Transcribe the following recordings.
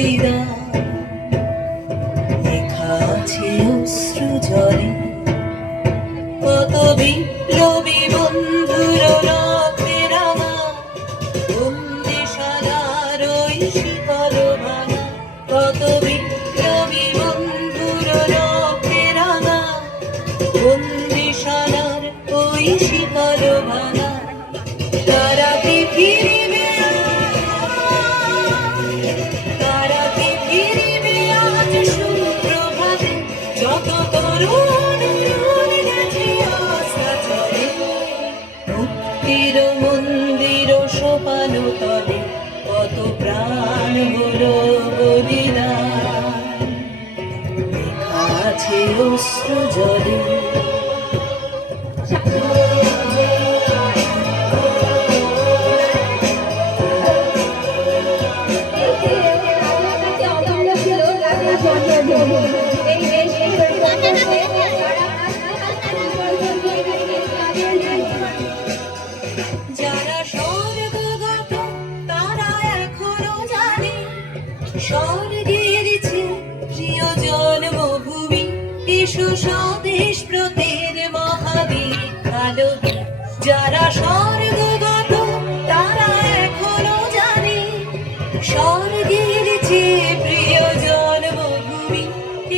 বলিদান লেখা আছে অশ্রু জলে কত বিপ্লবী বন্ধুর রক্তে রাঙা বন্দিশালার ওই শিকল ভাঙা কত বিপ্লবী বন্ধুর রক্তে রাঙা বন্দিশালার ওই শিকল ভাঙা তারা কি ফিরিবে তারা কি ফিরিবে আজ সুপ্রভাতে যত তরুণ গেছে অস্তাচলে মুক্তির মন্দির সোপান তলে কত প্রাণ হলো বলিদান লেখা আছে অশ্রু জলে যারা স্বর্গগত তারা এখনো জানে স্বর্গের চেয়ে প্রিয় জন্মভূমি এসো স্বদেশ ব্রতের মহাবিদ্যালয় যারা স্বর্গগত তারা এখনো জানে স্বর্গের চেয়ে প্রিয় জন্মভূমি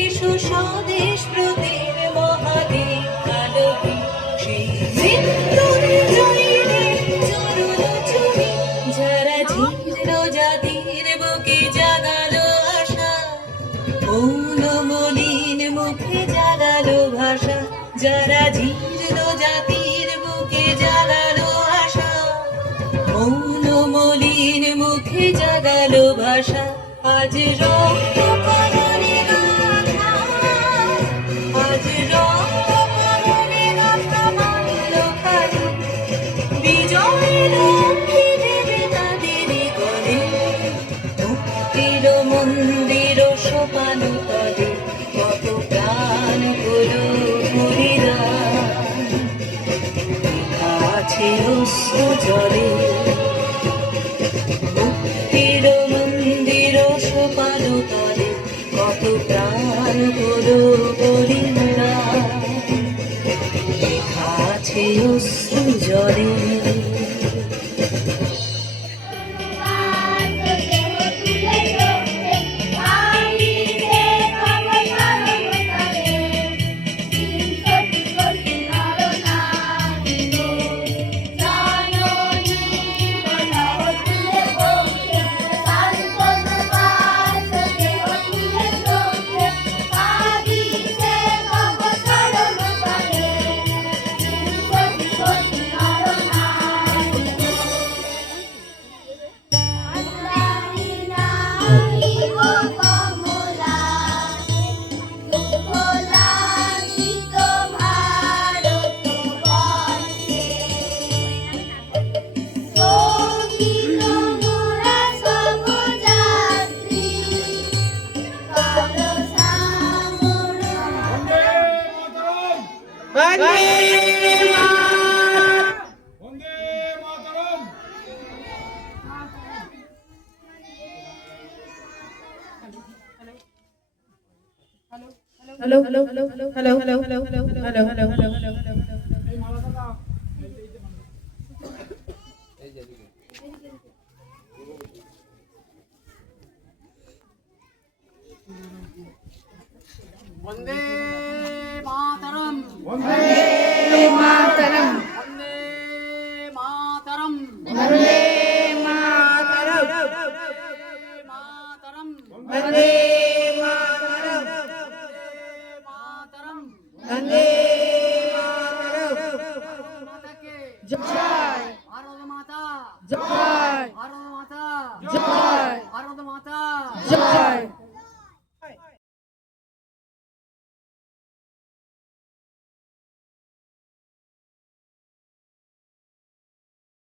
এসো স্বদেশ ব্রতের মহাবিদ্যালয় সেই মৃত্যুর জয়ীরে চরণ চুমি যারা জীর্ণ জাতির বুকে জাগালো আশা মৌন মলিন মুখে জাগালো ভাষা যারা জীর্ণ জাতির বুকে জাগালো আশা মৌন মলিন মুখে জাগালো ভাষা আজ রক্ত কদলে গাথা আজ রক্ত কদলে গাথা মানল খালি বিজয় লক্ষ্মী দেবে তাদের গলে মুক্তির মন্দির সোপান তলে কত প্রাণ হলো বলিদান লেখা আছে অশ্রু জলে মুক্তির মন্দির সোপান তলে কত প্রাণ হলো বলিদান লেখা আছে অশ্রু জলে Hello, hello, hello, hello, hello, hello, hello, hello, hello, hello, hello, hello. Vande Mataram Vande Mataram Vande Mataram Vande Mataram मातरम वंदे मातरम वंदे मातरम माता के जय भारत माता जय भारत माता जय भारत माता जय